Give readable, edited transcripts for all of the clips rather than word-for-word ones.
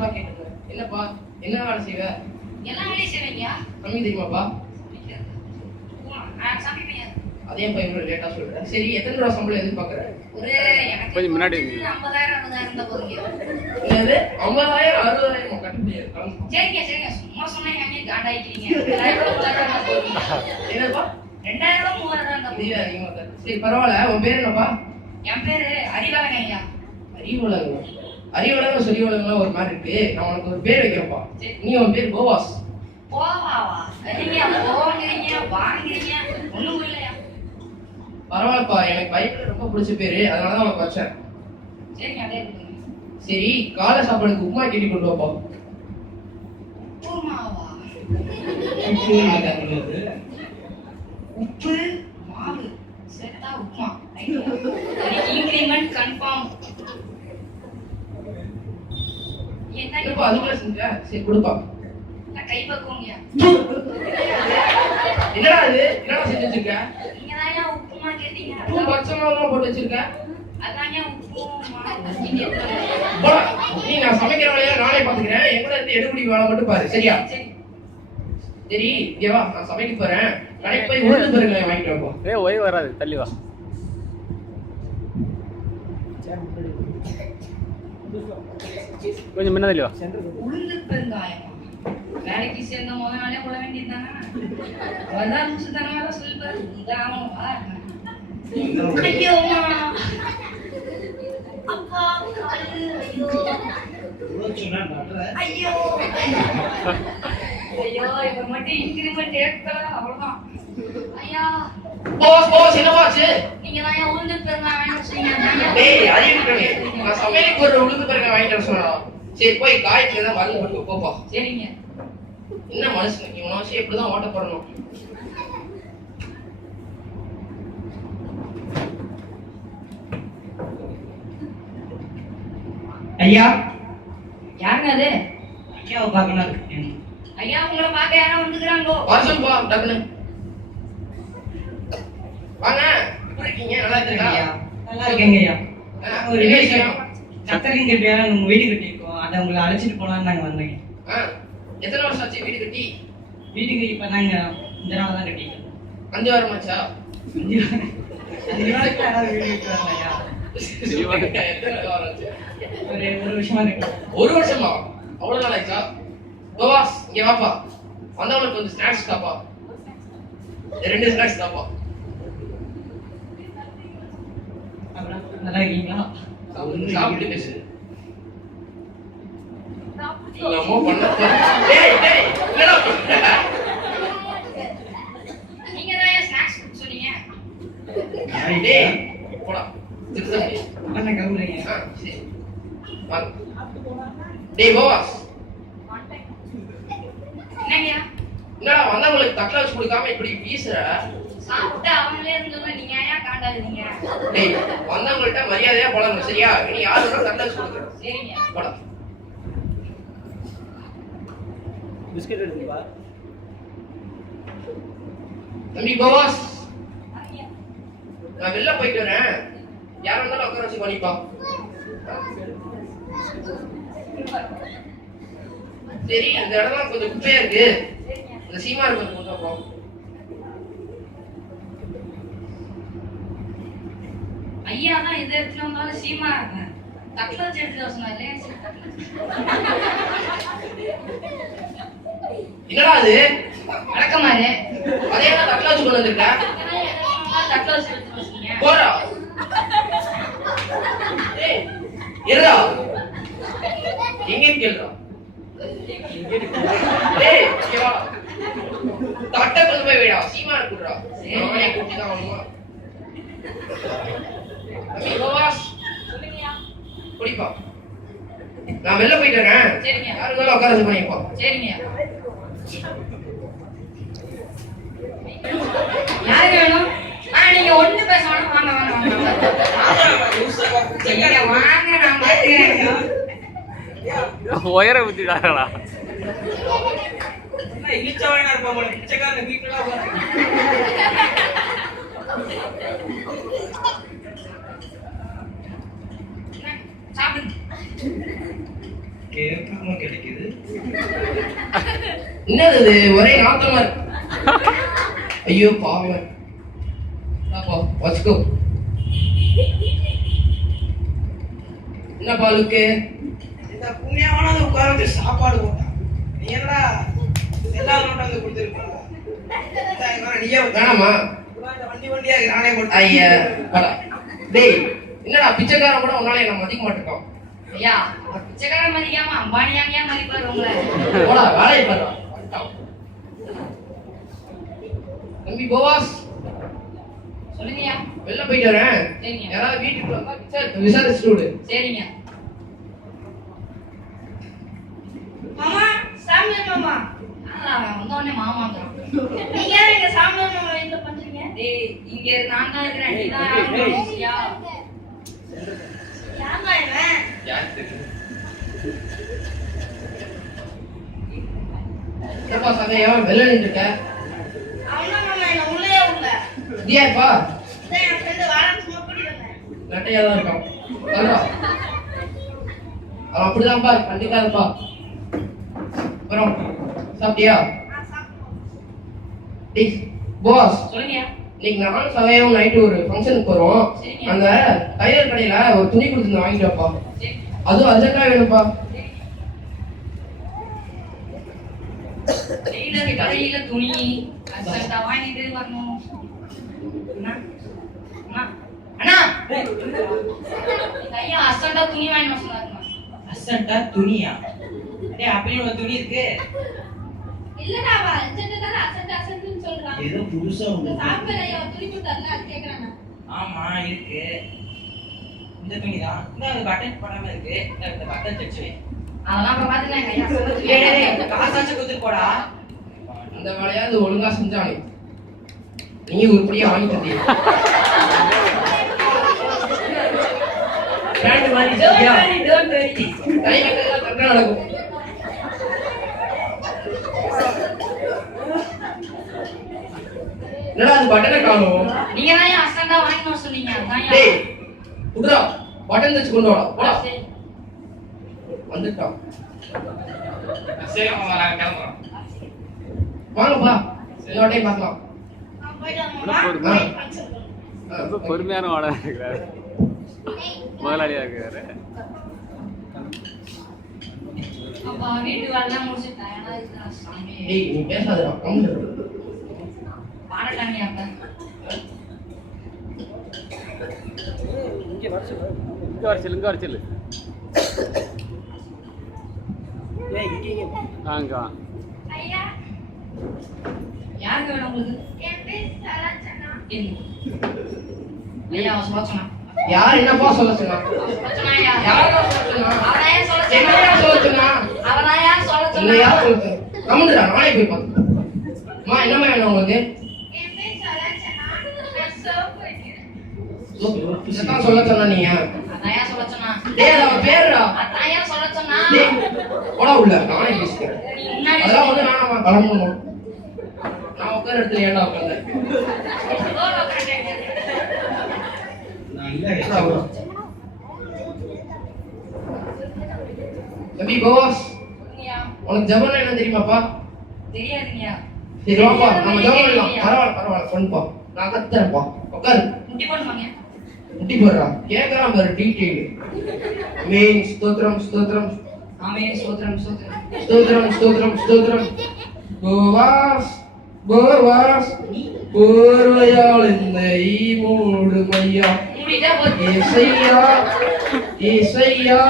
அதான்ப்பா கேட்டேன். என்னப்பா என்ன வேலை செய்வ? எல்லா வேலையும் செய்வீங்க. சமைக்க தெரியுமாப்பா? சமைப்பேன். அதேப்பா இவ்வளவு லேட்டா சொல்றேன். சரி எத்தனை ரூபா சம்பளம் எதிர்பார்க்கற? ஒரு எனக்கு முன்னாடி 50,000 60,000 தான் போகுங்க. என்னது 50,000 60,000 கட்ட முடியாது. சரிங்க சரிங்க சும்மா சொன்னா ஏங்க காண்டாயிக்கிறீங்க. 2000 என்னப்பா 2000 3000 தான் இது அதிகமா தான். சரி பரவாயில்ல. உன் பேர் என்னப்பா? என் பேரு அறிவழகன் ஐயா. அறிவழகன். அறிவழகன் சொல்லிவழகன் ஒரு மாதிரி இருக்கு. நான் உனக்கு ஒரு பேர் வைக்கிறேன்ப்பா. நீ உன் பேர் கோவாஸ். கோவாவா? நீங்க போங்கறீங்க வாங்குறீங்க ஒண்ணும் இல்லையா? பரவாயில்லப்பா, எனக்கு பைபிள்ல ரொம்ப பிடிச்ச பேரு, அதனால தான் உனக்கு வச்சேன். சரிங்க அதே கொடுங்க. சரி காலை சாப்பாடுக்கு உப்புமா கேட்டி கொண்டு வாப்பா. உப்புமாவா? உப்பு மாவு சேர்த்தா உப்புமா. Increment confirm. என்னப்பா அதுக்குள்ள செஞ்ச? சரி கொடுப்பா. நான் கை பக்குவங்க. என்னடா இது? என்னடா செஞ்சு வச்சிருக்க? நீங்க தான் உப்புமா கேட்டீங்க. பூ பச்சை மிளகாய் போட்டு வச்சிருக்க. அதாங்க உப்புமா. போடா. நீ நான் சமைக்கிற வேலையை நானே பாத்துக்கிறேன். எங்கூட இருந்து எடுபடி வேலை மட்டும் பாரு. சரியா? சரி இங்க வா, நான் சமைக்க போறேன். கடைக்கு போய் உளுந்து பருங்க வாங்கிட்டு வா. ஒய் வராது, தள்ளி வா. கொஞ்சம் முன்ன தள்ளி வா. உளுந்து பெருங்காயம் வேலைக்கு சேர்ந்த முதல் நாளே போட வேண்டியதுதானே. அவர்தான் லூசு தனமா சொல்லிப்பாரு. ஐயோ அப்பா ஐயோ ஐயோ இப்ப மட்டும் இன்கிரிமெண்ட் ஏற்கல அவ்வளவுதான். ஐயா போஸ் என்னவாச்சு? நீங்க தான் உளுந்து பெருங்காயம் சொன்னீங்க. டேய் அறிவிக்கவே நான் சமையலுக்கு ஒரு உளுந்து பருங்க வாங்கிட்டு வர சொன்னா. சரி போய் காய்க்கு தான் மருந்து போட்டு போப்பா. சரிங்க. என்ன மனுஷன் இவன வச்சு எப்படிதான் ஓட்ட போடணும்? ஐயா யாருங்க அது? ஐயாவை பார்க்கணும். ஐயா உங்களை பார்க்க யாரும் வந்துக்கிறாங்களோ? வாசல் போ டக்குனு வாங்க. எப்படி இருக்கீங்க? நல்லா இருக்கீங்களா? நல்லா இருக்கேங்க ஐயா. ஒரு என்ன விஷயம் விஷயம்? கத்தரிங்க பேர உங்க வீடு கட்டிருக்கோம். அதை உங்களை அழைச்சிட்டு போலான்னு நாங்க வந்தோங்க. எத்தனை வருஷம் ஆச்சு வீடு கட்டி? வீட்டுக்கு இப்ப நாங்க இந்த நாள் தான் கட்டிட்டோம். 5 வாரமாச்சா? 5 நாளைக்கு யாராவது வீடு கட்டுவாங்க ஐயா? எத்தனை வாரம் ஆச்சு? ஒரு வருஷமா கட்டலாம். 1 வருஷமா? அவ்வளவு நாள் ஆச்சா? கோவாஸ் இங்க வாப்பா. வந்தவங்களுக்கு கொஞ்சம் ஸ்நாக்ஸ் தாப்பா. 2 ஸ்நாக்ஸ் தாப்பா. அப்புறம் நல்லா இருக்கீங்களா? சாப்பிட்டு பேசு. என்னமோ பண்ண. டேய் என்னடா பண்ற? நீங்க தான் ஸ்நாக்ஸ் சொன்னீங்க. டேய் போடா. திருத்தம். நான் கிளம்புறேங்க. சரி. வாங்க. டேய் கோவாஸ். என்னங்க? என்னடா வந்தவங்களுக்கு தட்டல வச்சு கொடுக்காம இப்படி வீசுற? சாப்பிட்டு அவங்களே இருந்தோம். நீங்க ஏன் காண்டாதீங்க? டேய் வந்தவங்கள்ட்ட மரியாதையா பழகணும் சரியா? இனி யாரு வேணா தட்டல வச்சு கொடுக்குற. சரிங்க. போடா. பிஸ்கட் எடுத்துப்பா. தம்பி கோவாஸ் நான் வெளில போயிட்டு வரேன். யாரும் வந்தாலும் உட்கார வச்சு பண்ணிப்பா. சரி இந்த இடம்லாம் கொஞ்சம் குப்பையா இருக்கு. இந்த சீமா இருக்கு கொஞ்சம் போட்டோம். ஐயா தான் இந்த இடத்துல வந்தாலும் சீமா இருக்கேன். தட்டில் வச்சு எடுத்துட்டு சொன்னா இல்லையா? என்னடா அது? வணக்கமாரு. அதே என்ன தட்டல வச்சு கொண்டு வந்திருக்க? தட்டில் வச்சு எடுத்துட்டு சொன்னீங்க. போறா. ஏய் இருடா. எங்க கேளுடா. ஏய் இங்க வா. தட்ட கொண்டு போய் வைடா. சீமா இருக்குடா. நானே கூட்டி தான் வரணுமா? தம்பி கோவாஸ் சொல்லுங்கயா. குடிப்பா. நான் வெளில போயிட்டு வரேன். சரிங்க. யாருக்கும் உட்கார வச்சு பண்ணிப்பா. சரிங்க. யாரு வேணும்? நீங்க ஒண்ணு பேச வேணும். வாங்க வாங்க வாங்க நான் பாத்துக்கிறேன். ஒயர ஊத்திட்டாங்களா? இழிச்சவனா இருப்பா போல. பிச்சைக்காரன் வீட்டுல சாப்பிடு. கேட்காம கிடைக்குது. என்னது இது ஒரே நாத்தமா இருக்கு. ஐயோ பாவம். அப்பா வச்சுக்கோ. என்ன பாலுக்கு இந்த புண்ணியமானது உட்கார்ந்து சாப்பாடு போட்டான். நீ என்னடா எல்லாரும் நோட்டை வந்து கொடுத்துருக்கா? நீயே வேணாமா? வண்டி வண்டியா நானே போட்டேன். ஐயா படா. டேய் என்னடா பிச்சைக்காரன் கூட உன்னால என்ன மதிக்க மாட்டேங்கான். ஐயா அவர் பிச்சைக்காரன் மதிக்காம அம்பானியாங்க மதிப்பாரு உங்களை. போடா வேலையை பாரு. தம்பி போவாஸ் சொல்லுங்கய்யா. வெளில போயிட்டு வரேன். சரிங்க. யாராவது வீட்டுக்குள்ள வந்தா விசாரிச்சுட்டு விடு. சரிங்க. மாமா சாமி மாமா. வந்தோடனே மாமா வந்துடும். நீங்க யார் எங்க சாமி மாமா வீட்டுல பண்றீங்க? டேய் இங்க நான் தான் இருக்கிறேன். நீ தான் யாருயா? யாரா இவன்? யார் தெரியும்? என்னப்பா சமயம் வெளில நின்றுட்ட? அவனா மாமா என்ன உள்ளே உள்ள. தியாப்பா என் ஃப்ரெண்ட் வாரம் சும்மா கூட்டி வந்தேன். நட்டையா தான் இருக்கான். சொல்றா. அவன் அப்படிதான்ப்பா கண்டிக்காதப்பா. அப்புறம் சாப்பிட்டியா? டேய் பாஸ் சொல்லுங்கய்யா. இன்னைக்கு நானும் சமயம் நைட்டு ஒரு ஃபங்க்ஷனுக்கு போறோம். சரிங்க. அந்த டைலர் கடையில ஒரு துணி கொடுத்து வாங்கிட்டு வாப்பா. சரி. அதுவும் அர்ஜென்ட்டா வேணும்ப்பா. டெய்லர் கடையில துணி அசட்டா வாங்கிட்டு வரணும். அண்ணா அண்ணா அண்ணா ஐயா அசட்டா துணி வாங்கி வர சொன்னாருண்ணா. அசட்டா துணியா? டேய் அப்படின்னு ஒரு துணி இருக்கு. இல்லடா அவ அர்ஜென்ட்டா அசென்ட்னு சொல்றான். ஏதோ புதுசா இந்த சாப்பிடுற ஐயா துணி கொடுத்தாருல அது கேக்குறாங்க. ஆமா இருக்கு. இந்த துணி தான். இந்த பட்டன் பண்ணாம இருக்கு. இந்த பட்டன் தச்சு. அதெல்லாம் அப்ப பாத்துக்கலாம் எங்க ஐயா டேய் சொல்லுங்க. டேய் காசாச்சு கொடுத்து போடா. அந்த வேலையாவது ஒழுங்கா செஞ்சானே. நீ உருப்படியா வாங்கி தந்தீங்க. பேண்ட் மாதிரி சரியா? Don't worry. கை கட்டெல்லாம் கரெக்டா நடக்கும். என்னடா அது பட்டனை காணோம்? நீங்க தான் ஏன் அசட்டா வாங்கி வர சொன்னீங்க? அதான் டேய் ஏன் குடுறா பட்டன் தச்சு கொண்டு வாடா. போடா. சரி. வந்துட்டான். சரி மாமா நான் கிளம்புறோம். வாங்கப்பா. இன்னொரு டைம் பார்க்கலாம். நான் போயிட்டு உள்ள வரேன். போடுமா? ஃபங்க்ஷன் போறோம். ரொம்ப பொறுமையான வாடகை இருக்கிறாரு, முதலாளியா இருக்கிறாரு. அப்பா வீட்டு வேலைலாம் முடிச்சு டயர்டா இருக்கா சாமி. டேய் நீ பேசாதடா. கம்முனு இரு. பாடட்டாங்க அப்ப. இங்க வர சொல்லு, இங்க வர சொல்லு, இங்க வர சொல்லு. ஏய் இங்க அங்க வா. ஐயா யாருக்கு வேணும் உங்களுக்கு? என் பேர் சரச்சனா. ஐயா அவன் சொல்ல சொன்னான். யார் என்னப்பா சொல்ல சொன்னா? சொல்ல சொன்னா ஐயா. யாரா சொல்ல சொன்னா? அவனா ஏன் சொல்ல என்னையா சொன்னா? சொல்ல சொன்னா? அவனா ஏன் சொல்ல என்னையா சொன்னா? சொல்ல சொன்னா? கம்முனுடா நானே போய் பார்த்து. அம்மா என்னம்மா வேணும் உங்களுக்கு? என் பேர் சரச்சனா. நான் சோப்பு வைக்கிறேன். இதான் சொல்ல சொன்னா நீ? அதான் ஏன் சொல்ல சொன்னா? டேய் அது அவன் பேருடா. அதான் ஏன் சொல்ல சொன்னா? டேய் போடா உள்ள நானே பேசிக்கிறேன். நீ முன்னாடி அதெல்லாம் வந்து நானம்மா கிளம்பணும். நான் உட்கார இடத்துல ஏன்டா உட்கார்ந்தேன்? தம்பி பாஸ் உனக்கு ஜபம் என்ன தெரியுமாப்பா? தெரியாதுங்கய்யா. சரி வாப்பா நம்ம ஜபம் பண்ணலாம். பரவாயில்ல பரவாயில்ல பண்ணுப்பா. நான் கத்துறேன்ப்பா. உட்காரு. முட்டி போடுவாங்க. முட்டி போடுறா. கேட்கறான் பாரு டீட்டெயில். மீன் ஸ்தோத்திரம் ஸ்தோத்திரம் ஆமென் ஸ்தோத்திரம் ஸ்தோத்திரம். ஸ்தோத்திரம் ஸ்தோத்திரம் ஸ்தோத்திரம். போவாஸ் போவாஸ் போர்வையால் என்னை மூடுமையா. மூடிட்டா போச்சு. ஏசையா ஏசையா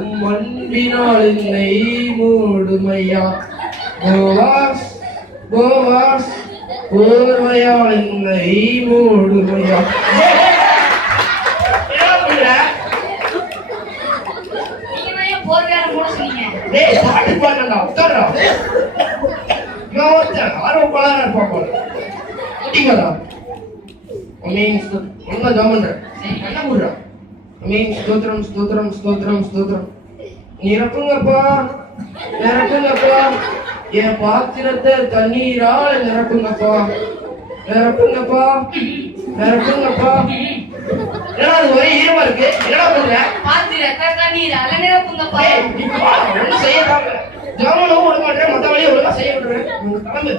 உம் அன்பினால் என்னை மூடுமையா. போவாஸ் போவாஸ் போர்வையால் என்னை மூடுமையா. என்ன பண்ற? நீங்க தான் ஏன் போர்வையால மூட சொன்னீங்க? டேய் பாட்டு பாடுறா உட்கார்றா. இவன் ஒருத்தன் ஆர்வப்பாளரா இருப்பான் போல. முட்டிங்கடா. அமீன் ஒழுங்கா ஜாம் பண்ற. என்ன போடுற? அமீன் ஸ்தோத்திரம் ஸ்தோத்திரம் ஸ்தோத்திரம் ஸ்தோத்திரம். நிரப்புங்கப்பா நிரப்புங்கப்பா. என் பாத்திரத்தை தண்ணீரால் நிரப்புங்கப்பா நிரப்புங்கப்பா நிரப்புங்கப்பா. என்னடா அது ஒரே ஈரமா இருக்கு? என்னடா பண்ற? பாத்திரத்தை தண்ணீரால நிரப்புங்கப்பா. டேய், நீ வா. உங்க கிளம்பு.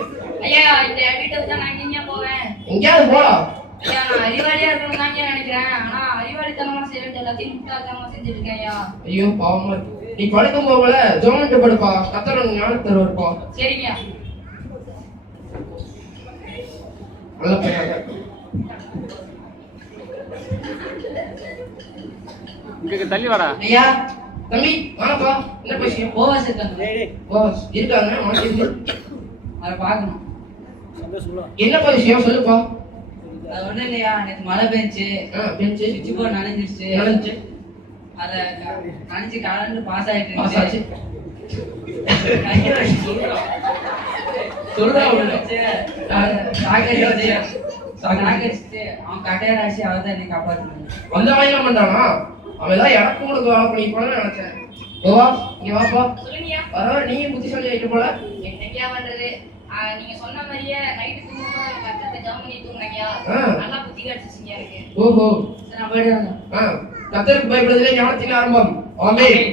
ஐயா இந்த வீட்டை விட்டா நான் எங்கேயா போவேன்? எங்கேயாவது போலாம். ஐயா நான் அறிவாளியா இருக்கணும் தான் நினைக்கிறேன். ஆனா அறிவாளித்தனமா செய்யறது எல்லாத்தையும் முட்டாள்தனமா செஞ்சுட்டு இருக்கேன் ஐயா. ஐயோ பாவமா இருக்கு. நீ படுக்கும் போகல ஜோமன்ட்டு படுப்பா. கத்தர் ஞானத்தை தருவார்ப்பா. சரிங்க. நல்ல பையன். இங்க தள்ளி வாடா. ஐயா தம்பி வாங்கப்பா. என்ன விஷயம்? போவாஸ் இருக்காங்க. டேய் டேய் பாஸ் இருக்காங்க. மாட்டேங்குது. அதை பார்க்கணும். சந்தோஷமா. என்னப்பா விஷயம் சொல்லுப்பா. அது ஒண்ணும் இல்லையா, நேற்று மழை பெஞ்சு பெஞ்சு சுவிட்ச் போர்டு நனைஞ்சிருச்சு. நடந்துச்சு. அதை நனைஞ்சு கலந்து பாஸ் ஆயிட்டு பாஸ் ஆச்சு. கையை வச்சு சொல்றா ஒண்ணு. சாகடிச்சுட்டு அவன் கட்டையார ஆச்சு. அவன் தான் என்னை காப்பாற்றணும். அந்த மாதிரி பண்றானா? அவன் ஏதாவது எனக்கு உங்களுக்கு வேலை பண்ணிருப்பான்னு நினைச்சேன். ஓவா இங்க வாப்பா. சொல்லுங்கய்யா. பரவாயில்ல நீயும் புத்திசாலி ஆயிட்டு போல. என்னையா பண்றது? நீங்க சொன்ன மாதிரியே நைட்டு தூங்கும்போது கட்டத்தை ஜாம் பண்ணி தூங்குனீங்க. நல்லா புத்தி கிடைச்சிச்சிங்க எனக்கு. ஓஹோ. சரி நான் போயிட்டு வரேன். கத்தருக்கு பயப்படுறதுல ஞானத்தின் ஆரம்பம். ஆமென்.